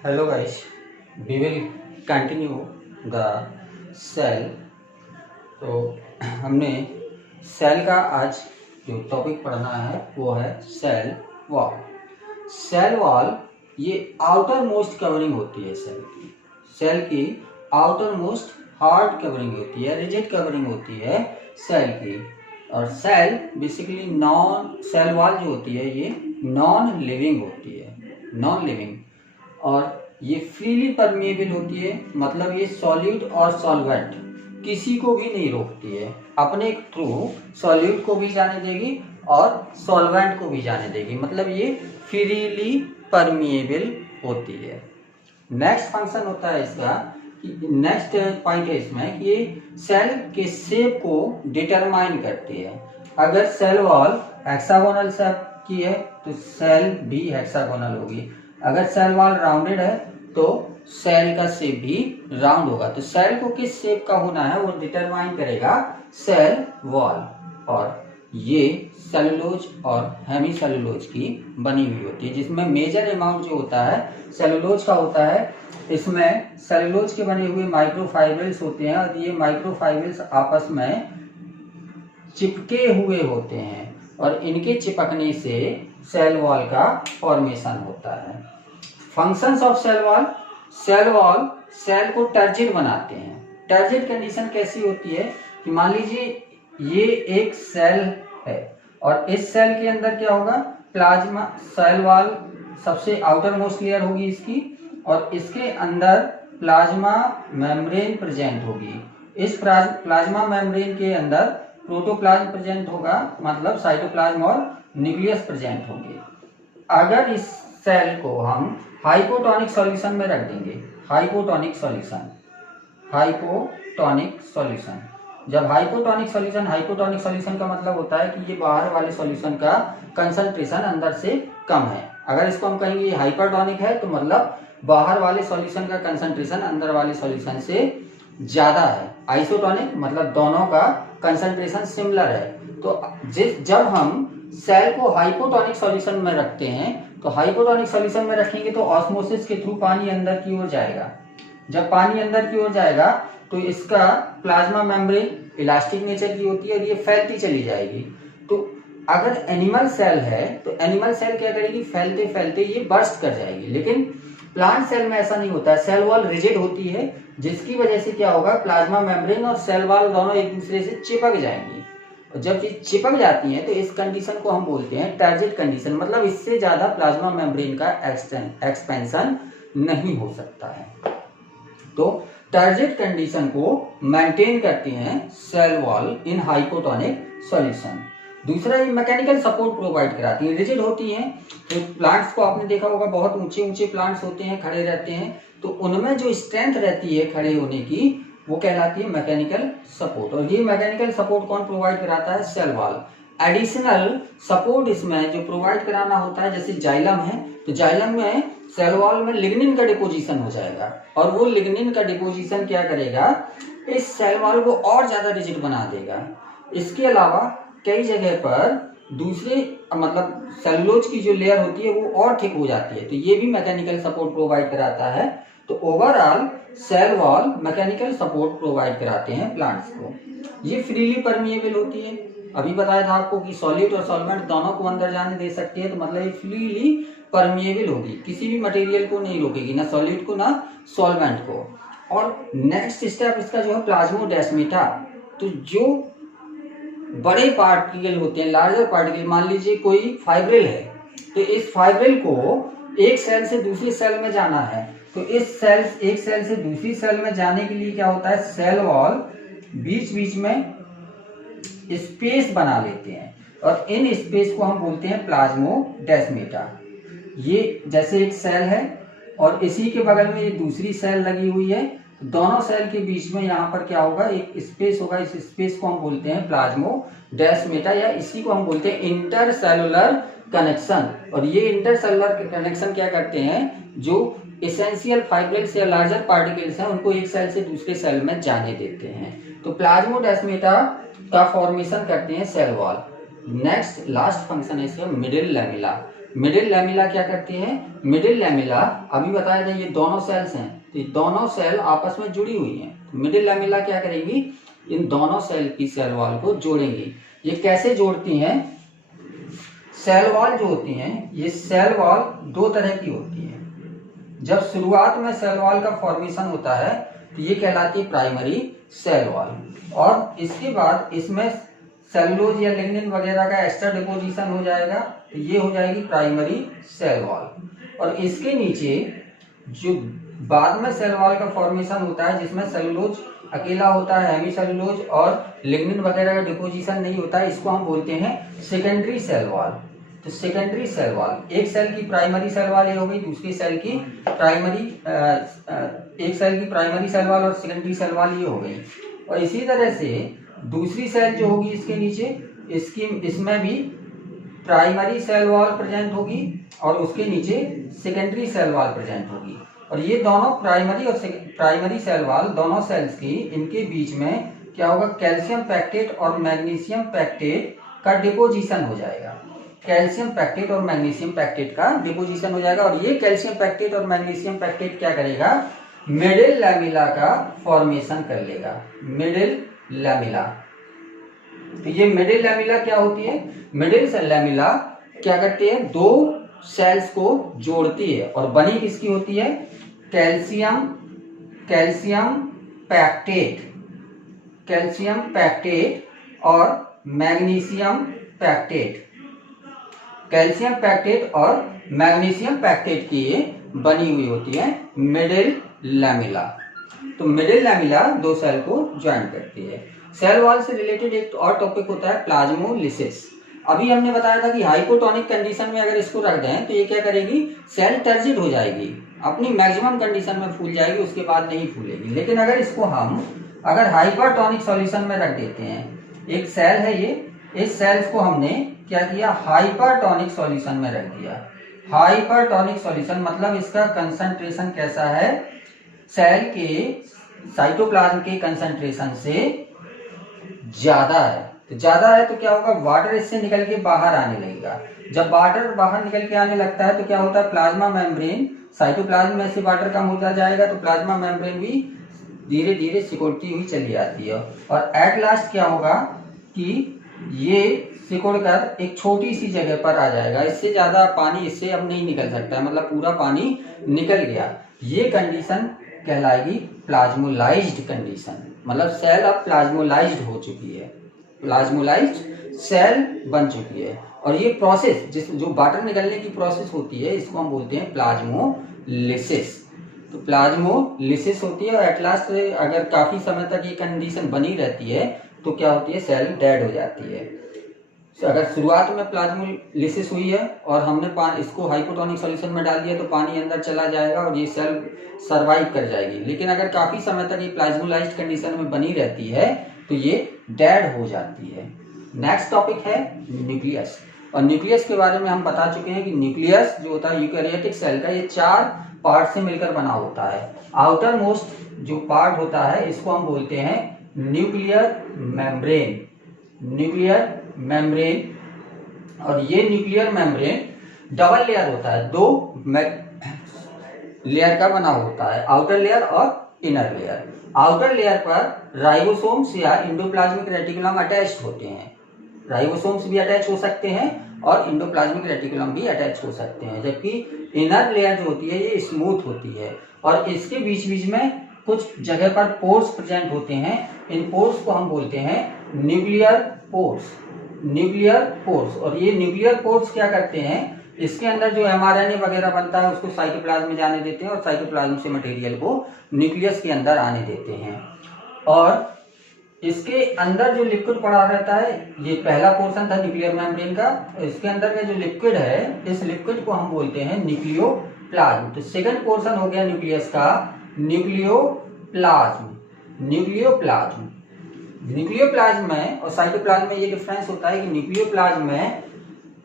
Hello guys, we will continue the cell। तो हमने cell का आज जो टॉपिक पढ़ना है वो है सेल वॉल। सेल वॉल ये आउटर मोस्ट कवरिंग होती है सेल की आउटर मोस्ट हार्ड कवरिंग होती है, रिजिड कवरिंग होती है सेल की। और cell basically non cell wall जो होती है ये नॉन लिविंग होती है, नॉन लिविंग। और ये फ्रीली परमिएबल होती है, मतलब ये सॉलिड और सॉल्वेंट किसी को भी नहीं रोकती है, अपने थ्रू सॉलिड को भी जाने देगी और सॉल्वेंट को भी जाने देगी, मतलब ये फ्रीली परमिएबल होती है। नेक्स्ट फंक्शन होता है इसका, नेक्स्ट पॉइंट है इसमें कि ये सेल के शेप को डिटरमाइन करती है। अगर सेल वॉल हेक्सागोनल शेप की है तो सेल भी हेक्सागोनल होगी, अगर सेल वॉल राउंडेड है तो सेल का शेप भी राउंड होगा। तो सेल को किस शेप का होना है वो डिटरमाइन करेगा सेल वॉल। और ये सेलुलोज और हेमी सेलुलोज की बनी हुई होती है, जिसमें मेजर अमाउंट जो होता है सेलुलोज का होता है। इसमें सेलुलोज के बने हुए माइक्रोफाइब्रिल्स होते हैं और ये माइक्रोफाइब्रिल्स आपस में चिपके हुए होते हैं और इनके चिपकने से सेल वॉल का फॉर्मेशन होता है। Functions of cell wall, cell wall cell को टर्जिड बनाते हैं। टर्जिड कंडीशन कैसी होती है कि मान लीजिए ये एक सेल है और इस सेल के अंदर क्या होगा, प्लाज्मा सेल वॉल सबसे आउटर मोस्ट लेयर होगी इसकी और इसके अंदर प्लाज्मा मेम्ब्रेन प्रेजेंट होगी। इस प्लाज्मा मेम्ब्रेन के अंदर प्रोटोप्लाज्म प्रेजेंट होगा, मतलब साइटोप्लाज्म और न्यूक्लियस प्रेजेंट होंगे। अगर इस सेल को हम हाइपोटोनिक सॉल्यूशन में रख देंगे, हाइपोटोनिक सॉल्यूशन, हाइपोटोनिक सॉल्यूशन, जब हाइपोटोनिक सॉल्यूशन का मतलब होता है कि ये बाहर वाले सॉल्यूशन का कंसंट्रेशन अंदर से कम है। अगर इसको हम कहेंगे हाइपरटोनिक है तो मतलब बाहर वाले सॉल्यूशन का कंसंट्रेशन अंदर वाले सॉल्यूशन से ज्यादा है। आइसोटोनिक मतलब दोनों का कंसंट्रेशन सिमिलर है। तो जब हम सेल को हाइपोटोनिक सॉल्यूशन में रखते हैं तो हाइपोटोनिक सॉल्यूशन में रखेंगे तो ऑस्मोसिस के थ्रू पानी अंदर की ओर जाएगा। जब पानी अंदर की ओर जाएगा तो इसका प्लाज्मा मेम्ब्रेन इलास्टिक नेचर की होती है और ये फैलती चली जाएगी। तो अगर एनिमल सेल है तो एनिमल सेल क्या करेगी, फैलते फैलते ये बर्स्ट कर जाएगी। लेकिन प्लांट सेल में ऐसा नहीं होता है, सेल वॉल रिजिड होती है, जिसकी वजह से क्या होगा, प्लाज्मा मेम्ब्रेन और सेल वॉल दोनों एक दूसरे से चिपक जाएंगी। और जब ये चिपक जाती हैं तो इस कंडीशन को हम बोलते हैं टर्जिड कंडीशन, मतलब इससे ज्यादा प्लाज्मा मेम्ब्रेन का एक्सपेंशन नहीं हो सकता है। तो टर्जिड कंडीशन को मेंटेन करती हैं सेल वॉल इन हाइपोटोनिक सॉल्यूशन। दूसरा, ये मैकेनिकल सपोर्ट प्रोवाइड कराती है। रिजिड होती हैं तो प्लांट्स को आपने देखा होगा, बहुत ऊंचे ऊंचे प्लांट्स होते हैं, खड़े रहते हैं, तो उनमें जो स्ट्रेंथ रहती है खड़े होने की वो कहलाती है मैकेनिकल सपोर्ट। और ये मैकेनिकल सपोर्ट कौन प्रोवाइड कराता है, सेल वॉल। एडिशनल सपोर्ट इसमें जो प्रोवाइड कराना होता है, जैसे जाइलम है तो जाइलम में सेल वॉल में लिग्निन का डिपोजिशन हो जाएगा और वो लिग्निन का डिपोजिशन क्या करेगा, इस सेल वॉल को और ज्यादा रिजिड बना देगा। इसके अलावा कई जगह पर दूसरे मतलब सेलुलोज की जो लेयर होती है वो और थिक हो जाती है, तो ये भी मैकेनिकल सपोर्ट प्रोवाइड कराता है। तो overall cell wall mechanical support provide कराते हैं प्लांट्स को। ये फ्रीली परमिएबल होती है, अभी बताया था आपको कि सॉलिड और सॉल्वेंट दोनों को अंदर जाने दे सकती है, तो मतलब ये फ्रीली परमिएबल होगी, किसी भी मटेरियल को नहीं रोकेगी, ना सॉलिड को ना सॉल्वेंट को। और नेक्स्ट स्टेप इसका जो है प्लाज्मोडेस्माटा। तो जो बड़े पार्टिकल होते हैं, लार्जर पार्टिकल, मान लीजिए कोई फाइब्रिल है तो इस फाइब्रिल को एक सेल से दूसरी सेल में जाना है, तो इस सेल एक सेल से दूसरी सेल में जाने के लिए क्या होता है, सेल वॉल बीच बीच में स्पेस बना लेते हैं और इन स्पेस को हम बोलते हैं प्लाज्मोडेस्माटा। ये जैसे एक सेल है और इसी के बगल में ये दूसरी सेल लगी हुई है, दोनों सेल के बीच में यहाँ पर क्या होगा, एक स्पेस होगा, इस स्पेस को हम बोलते हैं प्लाज्मोडेस्माटा, या इसी को हम बोलते हैं इंटरसेलुलर कनेक्शन। और ये इंटरसेलुलर कनेक्शन क्या करते हैं, जो एसेंशियल फाइब्रिल्स या लार्जर पार्टिकल्स हैं उनको एक सेल से दूसरे सेल में जाने देते हैं। तो प्लाज्मोडेस्माटा का फॉर्मेशन करते हैं cell wall. Next last function है इसका मिडिल लैमेला। मिडिल लैमिला क्या करती है, मिडिल लैमिला अभी बताया था ये दोनों सेल्स हैं, तो ये दोनों सेल आपस में जुड़ी हुई हैं। तो मिडिल लैमिला क्या करेगी, इन दोनों सेल की सेल वॉल को जोड़ेंगी। ये कैसे जोड़ती हैं, सेल वॉल जो होती हैं, ये सेल वॉल दो तरह की होती है। जब शुरुआत में सेल वॉल का फॉर्मेशन होता है तो ये कहलाती है प्राइमरी सेल वॉल, और इसके बाद इसमें सेलुलोज या लिग्निन वगैरह का एक्स्ट्रा डिपोजिशन हो जाएगा, तो ये हो जाएगी प्राइमरी सेल वॉल। और इसके नीचे जो बाद में सेल वॉल का फॉर्मेशन होता है, जिसमें सेलुलोज अकेला होता है, हेमी सेलुलोज, और लिग्निन वगैरह का डिपोजिशन नहीं होता है, इसको हम बोलते हैं सेकेंडरी सेल वॉल। तो सेकेंडरी सेल वॉल, एक सेल की प्राइमरी सेल वॉल ये हो गई, दूसरी सेल की प्राइमरी एक सेल की प्राइमरी सेल वॉल और सेकेंडरी सेल वॉल ये हो गई। और इसी तरह से दूसरी सेल जो होगी इसके नीचे, इसमें भी प्राइमरी सेल वॉल प्रेजेंट होगी और उसके नीचे सेकेंडरी सेल वॉल प्रेजेंट होगी। और ये दोनों प्राइमरी और प्राइमरी सेल वॉल दोनों सेल्स की, इनके बीच में क्या होगा, कैल्शियम पैक्टेट और मैग्नीशियम पैक्टेट का डिपोजिशन हो जाएगा। कैल्शियम पैक्टेट और मैग्नीशियम पैक्टेट का डिपोजिशन हो जाएगा, और ये कैल्शियम पैक्टेट और मैग्नीशियम पैक्टेट क्या करेगा, मिडिल लैमिला का फॉर्मेशन कर लेगा, मिडिल लैमिला। तो ये मिडिल लैमिला क्या होती है, मिडिल लैमिला क्या करती है, दो सेल्स को जोड़ती है, और बनी किसकी होती है, कैल्शियम पैक्टेट और मैग्नीशियम पैक्टेट, कैल्शियम पैक्टेट और मैग्नीशियम पैक्टेट की बनी हुई होती है मिडिल लैमिला। तो मिडिल लैमिला दो सेल को ज्वाइन करती है। सेल वॉल से रिलेटेड एक और टॉपिक होता है प्लाज्मोलिसिस। अभी हमने बताया था कि हाइपोटोनिक कंडीशन में अगर इसको रख दें तो ये क्या करेगी, सेल टर्जिड हो जाएगी, अपनी मैक्सिमम कंडीशन में फूल जाएगी, उसके बाद नहीं फूलेगी। लेकिन अगर इसको हम अगर हाइपरटोनिक सॉल्यूशन में रख देते हैं, एक सेल है ये, इस सेल्स को हमने क्या किया, हाइपरटोनिक सॉल्यूशन में रख दिया। हाइपरटोनिक सॉल्यूशन मतलब इसका कंसंट्रेशन कैसा है, सेल के साइटोप्लाज्म के कंसंट्रेशन से ज्यादा है। तो ज्यादा है तो क्या होगा, वाटर इससे निकल के बाहर आने लगेगा। जब वाटर बाहर निकल के आने लगता है तो क्या होता है, प्लाज्मा मेम्ब्रेन, साइटोप्लाज्म में से वाटर कम होता जाएगा तो प्लाज्मा मेम्ब्रेन भी धीरे धीरे सिकुड़ती हुई चली जाती है, और एट लास्ट क्या होगा कि ये सिकुड़कर एक छोटी सी जगह पर आ जाएगा। इससे ज्यादा पानी इससे अब नहीं निकल सकता है, मतलब पूरा पानी निकल गया। ये कंडीशन कहलाएगी प्लाज्मोलाइज्ड कंडीशन, मतलब सेल अब प्लाज्मोलाइज्ड हो चुकी है, प्लाज्मोलाइज्ड सेल बन चुकी है। और ये प्रोसेस जो वाटर निकलने की प्रोसेस होती है, इसको हम बोलते हैं प्लाज्मोलिसिस। तो प्लाज्मोलिसिस होती है, और एट लास्ट अगर काफी समय तक ये कंडीशन बनी रहती है तो क्या होती है, सेल डेड हो जाती है। अगर शुरुआत में प्लाज्मोलिसिस हुई है और हमने इसको हाइपोटोनिक सॉल्यूशन में डाल दिया तो पानी अंदर चला जाएगा और ये सेल सरवाइव कर जाएगी। लेकिन अगर काफी समय तक ये प्लाज्मोलाइज्ड कंडीशन में बनी रहती है तो ये डेड हो जाती है। नेक्स्ट टॉपिक है न्यूक्लियस, और न्यूक्लियस के बारे में हम बता चुके हैं कि न्यूक्लियस जो होता है यूकेरियोटिक सेल का, ये 4 पार्ट से मिलकर बना होता है। आउटर मोस्ट जो पार्ट होता है इसको हम बोलते हैं न्यूक्लियर मेम्ब्रेन, न्यूक्लियर मेम्ब्रेन। और ये न्यूक्लियर मेम्ब्रेन डबल लेयर होता है, 2 लेयर का बना होता है, आउटर लेयर और इनर लेयर। आउटर लेयर पर राइबोसोम्स या एंडोप्लाज्मिक रेटिकुलम अटैच्ड होते हैं, राइबोसोम्स भी अटैच हो सकते हैं और एंडोप्लाज्मिक रेटिकुलम भी अटैच हो सकते हैं। जबकि इनर लेयर जो होती है ये स्मूथ होती है, और इसके बीच बीच में कुछ जगह पर पोर्स प्रेजेंट होते हैं। इन पोर्स को हम बोलते हैं न्यूक्लियर पोर्स, न्यूक्लियर पोर्स। और ये न्यूक्लियर पोर्स क्या करते हैं, इसके अंदर जो mRNA वगैरह बनता है उसको साइटोप्लाज्म में जाने देते हैं, और साइटोप्लाज्म से मटेरियल को न्यूक्लियस के अंदर आने देते हैं। और इसके अंदर जो लिक्विड पड़ा रहता है, ये पहला पोर्शन था न्यूक्लियर मेम्ब्रेन का, इसके अंदर का जो लिक्विड है, इस लिक्विड को हम बोलते हैं न्यूक्लियोप्लाज्म। तो सेकंड पोर्शन हो गया न्यूक्लियस का न्यूक्लियोप्लाज्म, न्यूक्लियोप्लाज्म। न्यूक्लियोप्लाज्म में और साइटोप्लाज्म में ये डिफरेंस होता है कि न्यूक्लियोप्लाज्म में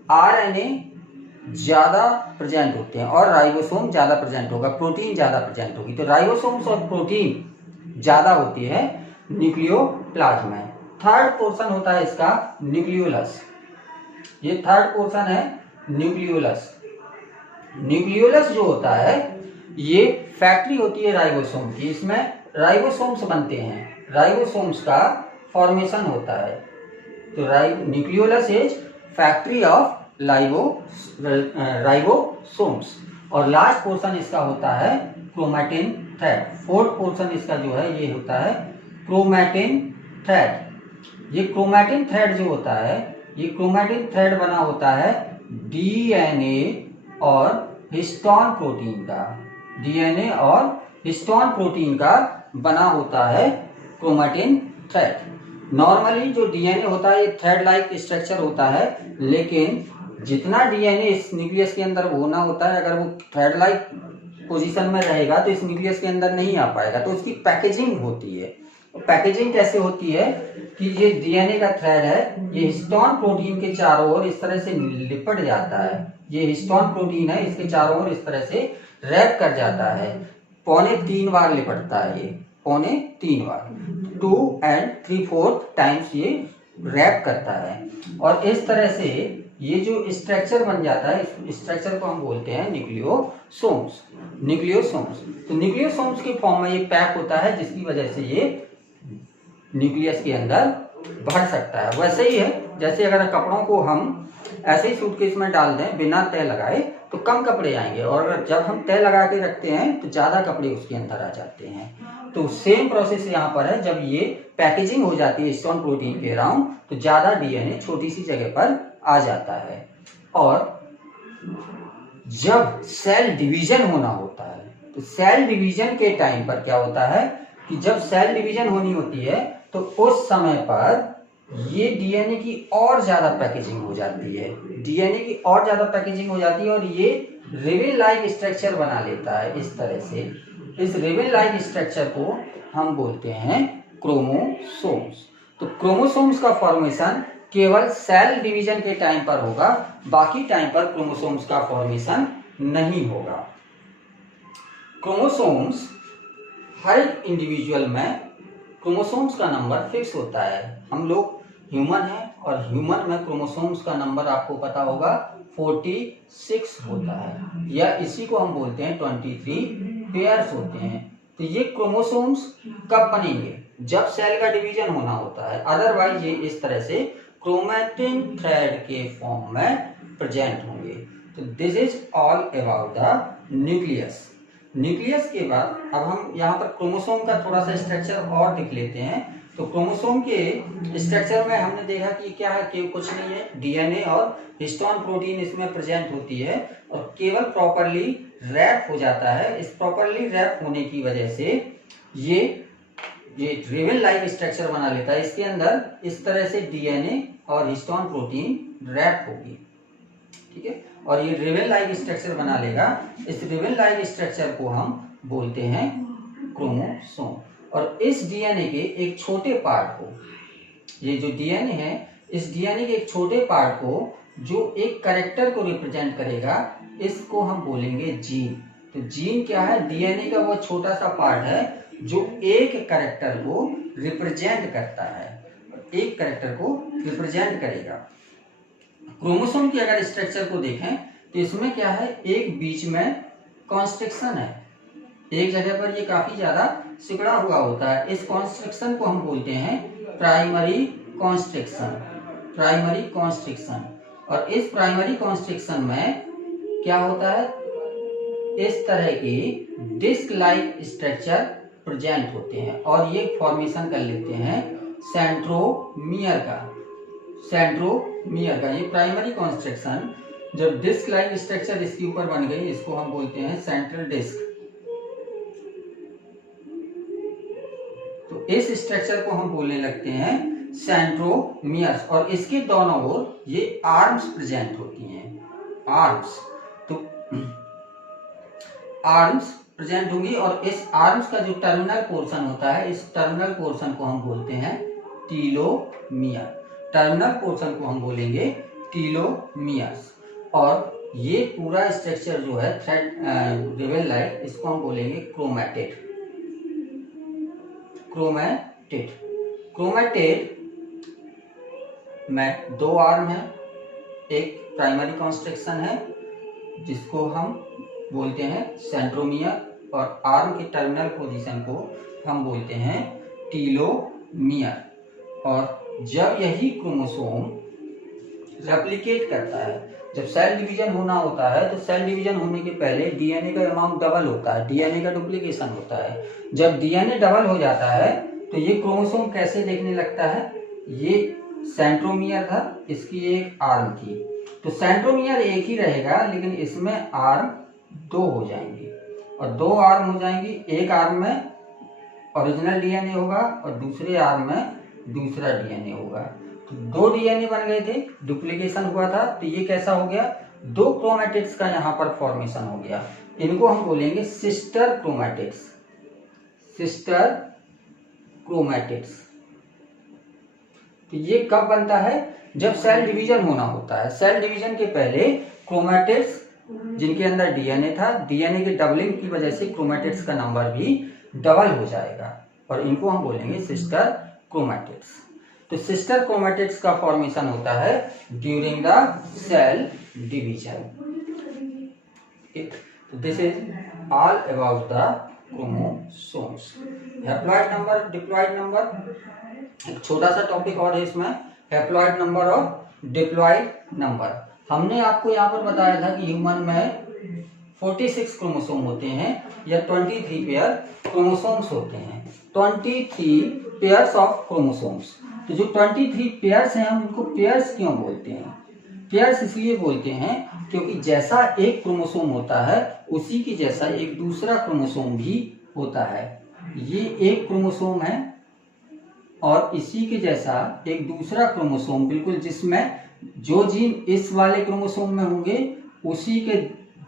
आरएनए ज्यादा प्रेजेंट होते हैं और राइबोसोम ज्यादा प्रेजेंट होगा, प्रोटीन ज्यादा प्रेजेंट होगी। तो राइबोसोम्स और प्रोटीन ज्यादा होती है न्यूक्लियोप्लाज्म में। थर्ड पोर्शन होता है इसका न्यूक्लियोलस, ये थर्ड पोर्शन है न्यूक्लियोलस। न्यूक्लियोलस जो होता है ये फैक्ट्री होती है राइबोसोम की, इसमें राइबोसोम्स बनते हैं, राइबोसोम्स का फॉर्मेशन होता है। तो nucleolus is factory of ribosomes. और लास्ट पोर्शन इसका होता है क्रोमैटिन थ्रेड। फोर्थ पोर्शन इसका जो है ये होता है क्रोमैटिन थ्रेड। ये क्रोमैटिन थ्रेड जो होता है, ये क्रोमैटिन थ्रेड बना होता है डीएनए और हिस्टोन प्रोटीन का, डीएनए और हिस्टोन प्रोटीन का बना होता है क्रोमैटिन थ्रेड। नॉर्मली जो डीएनए होता है ये थ्रेड लाइक स्ट्रक्चर होता है, लेकिन जितना डीएनए इस न्यूक्लियस के अंदर होना होता है, अगर वो थ्रेड लाइक पोजीशन में रहेगा तो इस न्यूक्लियस के अंदर नहीं आ पाएगा। तो उसकी पैकेजिंग होती है। पैकेजिंग कैसे होती है कि ये डीएनए का थ्रेड है, ये हिस्टोन प्रोटीन के चारों ओर इस तरह से लिपट जाता है। ये हिस्टोन प्रोटीन है, इसके चारों ओर इस तरह से रैप कर जाता है। 3.25 बार लिपटता है ये, 3.25 बार, 2 and 3/4 टाइम्स ये रैप करता है। और इस तरह से ये जो स्ट्रक्चर बन जाता है, इस स्ट्रक्चर को हम बोलते हैं न्यूक्लियोसोम्स। न्यूक्लियोसोम्स, तो न्यूक्लियोसोम्स के फॉर्म में ये पैक होता है, जिसकी वजह से ये न्यूक्लियस के अंदर भर सकता है। वैसे ही है जैसे अगर कपड़ों को हम ऐसे ही सूटकेस में डाल दें बिना तय लगाए तो कम कपड़े आएंगे, और जब हम तय लगा के रखते हैं तो ज्यादा कपड़े उसके अंदर आ जाते हैं। तो सेम प्रोसेस यहाँ पर है, जब ये पैकेजिंग हो जाती है हिस्टोन प्रोटीन के अराउंड तो ज्यादा डीएनए छोटी सी जगह पर आ जाता है। और जब सेल डिवीजन होना होता है तो सेल डिवीजन के टाइम पर क्या होता है कि जब सेल डिवीजन होनी होती है तो उस समय पर ये डीएनए की और ज्यादा पैकेजिंग हो जाती है, डीएनए की और ज्यादा पैकेजिंग हो जाती है और ये रिबन लाइक स्ट्रक्चर बना लेता है इस तरह से। इस रिबन लाइक स्ट्रक्चर को हम बोलते हैं क्रोमोसोम्स। तो क्रोमोसोम्स का फॉर्मेशन केवल सेल डिवीजन के टाइम पर होगा, बाकी टाइम पर क्रोमोसोम्स का फॉर्मेशन नहीं होगा। क्रोमोसोम्स हर एक इंडिविजुअल में क्रोमोसोम्स का नंबर फिक्स होता है। हम लोग ह्यूमन हैं और ह्यूमन में क्रोमोसोम्स का नंबर आपको पता होगा 46 होता है, या इसी को हम बोलते हैं 23 पेयर्स होते हैं। तो ये क्रोमोसोम्स कब बनेंगे? जब सेल का डिवीजन होना होता है, अदरवाइज ये इस तरह से क्रोमैटिन थ्रेड के फॉर्म में प्रेजेंट होंगे। तो this is all about the nucleus. Nucleus के बाद अब हम यहाँ पर क्रोमोसोम का थोड़ा सा स्ट्रक्चर और देख लेते हैं। तो क्रोमोसोम के स्ट्रक्चर में हमने देखा कि क्या है कि कुछ नहीं है, डीएनए और हिस्टोन प्रोटीन इसमें प्रेजेंट होती है और केवल प्रॉपरली रैप हो जाता है। इस प्रॉपरली रैप होने की वजह से ये रिबन लाइक स्ट्रक्चर बना लेता है। इसके अंदर इस तरह से डीएनए और हिस्टोन प्रोटीन रैप होगी, ठीक है, और ये रिबन लाइक स्ट्रक्चर बना लेगा। इस रिबन लाइक स्ट्रक्चर को हम बोलते हैं क्रोमोसोम। और इस डीएनए के एक छोटे पार्ट को, ये जो डीएनए है, इस डीएनए के एक छोटे पार्ट को जो एक कैरेक्टर को रिप्रेजेंट करेगा, इसको हम बोलेंगे जीन। तो जीन क्या है? डीएनए का वो छोटा सा पार्ट है जो एक कैरेक्टर को रिप्रेजेंट करता है, एक कैरेक्टर को रिप्रेजेंट करेगा। क्रोमोसोम की अगर स्ट्रक्चर को देखें तो इसमें क्या है, एक बीच में कॉन्स्ट्रिक्शन है, एक जगह पर ये काफी ज्यादा सिकुड़ा हुआ होता है। इस कॉन्स्ट्रिक्शन को हम बोलते हैं प्राइमरी कॉन्स्ट्रिक्शन, प्राइमरी कॉन्स्ट्रिक्शन। और इस प्राइमरी कॉन्स्ट्रिक्शन में क्या होता है, इस तरह की डिस्क लाइक स्ट्रक्चर प्रेजेंट होते हैं और ये फॉर्मेशन कर लेते हैं सेंट्रोमियर का, सेंट्रोमियर का। ये प्राइमरी कॉन्स्ट्रिक्शन जब डिस्क लाइक स्ट्रक्चर इसके ऊपर बन गई, इसको हम बोलते हैं सेंट्रल डिस्क। तो इस स्ट्रक्चर को हम बोलने लगते हैं सेंट्रोमियर्स। और इसके दोनों ओर ये आर्म्स प्रेजेंट होती हैं, आर्म्स। तो आर्म्स प्रेजेंट होंगी और इस आर्म्स का जो टर्मिनल पोर्शन होता है, इस टर्मिनल पोर्शन को हम बोलते हैं टीलोमियर। टर्मिनल पोर्शन को हम बोलेंगे टीलोमियर्स। और ये पूरा स्ट्रक्चर जो है थ्रेड रिबन लाइक, इसको हम बोलेंगे क्रोमैटिड। क्रोमैटिड, क्रोमैटिड में 2 आर्म है, एक प्राइमरी कॉन्स्ट्रिक्शन है जिसको हम बोलते हैं सेंट्रोमियर, और आर्म के टर्मिनल पोजीशन को हम बोलते हैं टीलोमियर। और जब यही क्रोमोसोम रेप्लिकेट करता है, जब सेल डिवीजन होना होता है तो सेल डिवीजन होने के पहले डीएनए का अमाउंट डबल होता है, डीएनए का डुप्लीकेशन होता है। जब डीएनए डबल हो जाता है तो ये क्रोमोसोम कैसे देखने लगता है, ये सेंट्रोमियर था, इसकी एक आर्म थी, तो सेंट्रोमियर एक ही रहेगा लेकिन इसमें आर्म दो हो जाएंगी, और दो आर्म हो जाएंगी, एक आर्म में ओरिजिनल डीएनए होगा और दूसरे आर्म में दूसरा डीएनए होगा। तो दो डीएनए बन गए थे, डुप्लीकेशन हुआ था, तो ये कैसा हो गया, दो क्रोमैटिड्स का यहाँ पर फॉर्मेशन हो गया। इनको हम बोलेंगे सिस्टर क्रोमैटिड्स, सिस्टर क्रोमैटिड्स। तो ये कब बनता है, जब सेल डिवीजन होना होता है। सेल डिवीजन के पहले क्रोमैटिड्स जिनके अंदर डीएनए था, डीएनए के डबलिंग की वजह से क्रोमैटिड्स का नंबर भी डबल हो जाएगा, और इनको हम बोलेंगे सिस्टर क्रोमैटिड्स। तो सिस्टर क्रोमैटिड्स का फॉर्मेशन होता है during the cell division. This is all about the chromosomes. Haploid number, diploid number, एक छोटा सा टॉपिक और है इसमें, हैप्लॉइड नंबर और डिप्लॉइड नंबर। हमने आपको यहाँ पर बताया था कि ह्यूमन में 46 क्रोमोसोम होते हैं या 23 पेयर क्रोमोसोम्स होते हैं, 23 पेयर्स ऑफ क्रोमोसोम्स। तो जो 23 पेयर्स हैं हम उनको पेयर्स क्यों बोलते हैं, पेयर्स इसलिए बोलते हैं क्योंकि जैसा एक क्रोमोसोम होता है उसी की जैसा एक दूसरा क्रोमोसोम भी होता है। ये एक क्रोमोसोम है और इसी के जैसा एक दूसरा क्रोमोसोम, बिल्कुल जिसमें जो जीन इस वाले क्रोमोसोम में होंगे उसी के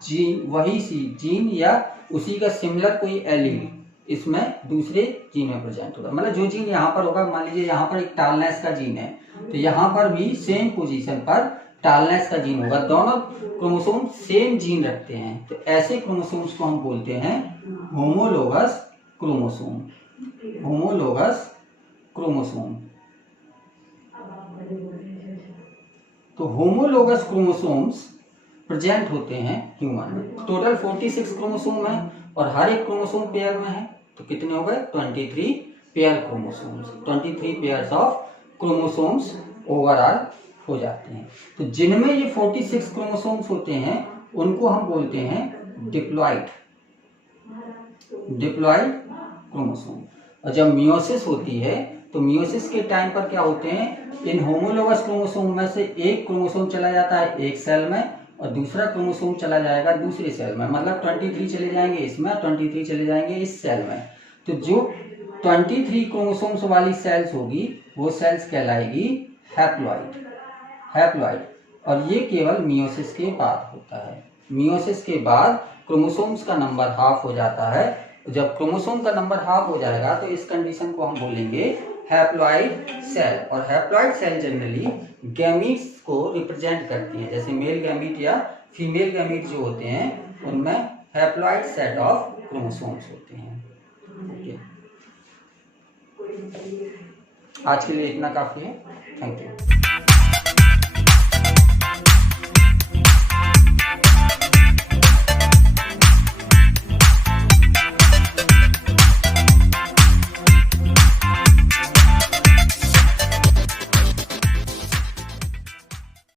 जीन, वही सी जीन या उसी का सिमिलर कोई एलील इसमें दूसरे जीन में प्रेजेंट होगा। मतलब जो जीन यहाँ पर होगा, मान लीजिए यहाँ पर एक टालनेस का जीन है तो यहाँ पर भी सेम पोजीशन पर टालनेस का जीन होगा, दोनों क्रोमोसोम सेम जीन रखते हैं। तो ऐसे क्रोमोसोम्स को हम बोलते हैं होमोलोगस क्रोमोसोम, होमोलोगस क्रोमोसोम। तो होमोलोगस क्रोमोसोम्स प्रेजेंट होते हैं ह्यूमन में। टोटल 46 क्रोमोसोम है और हर एक क्रोमोसोम पेयर में है, तो कितने हो गए, 23 pair chromosomes, 23 pairs of chromosomes overall हो जाते हैं। तो जिनमें ये 46 क्रोमोसोम्स होते हैं उनको हम बोलते हैं डिप्लॉइड, डिप्लॉइड क्रोमोसोम। और जब मियोसिस होती है तो मियोसिस के टाइम पर क्या होते हैं, इन होमोलोगस क्रोमोसोम में से एक क्रोमोसोम चला जाता है एक सेल में और दूसरा क्रोमोसोम चला जाएगा दूसरे सेल में। मतलब 23 चले जाएंगे इसमें, 23 चले जाएंगे इस सेल में। तो जो 23 क्रोमोसोम्स वाली सेल्स होगी वो सेल्स कहलाएगी हैप्लॉइड, हैप्लॉइड। और ये केवल मियोसिस के बाद होता है। मियोसिस के बाद क्रोमोसोम्स का नंबर हाफ हो जाता है। जब क्रोमोसोम का नंबर हाफ हो जाएगा तो इस कंडीशन को हम बोलेंगे हैप्लॉइड सेल। और हैप्लॉइड सेल जनरली गैमीट्स को रिप्रेजेंट करती है, जैसे मेल गैमीट या फीमेल गैमीट जो होते हैं उनमें हैप्लॉइड सेट ऑफ क्रोमोसोम्स होते हैं। ओके, आज के लिए इतना काफी है। Thank you.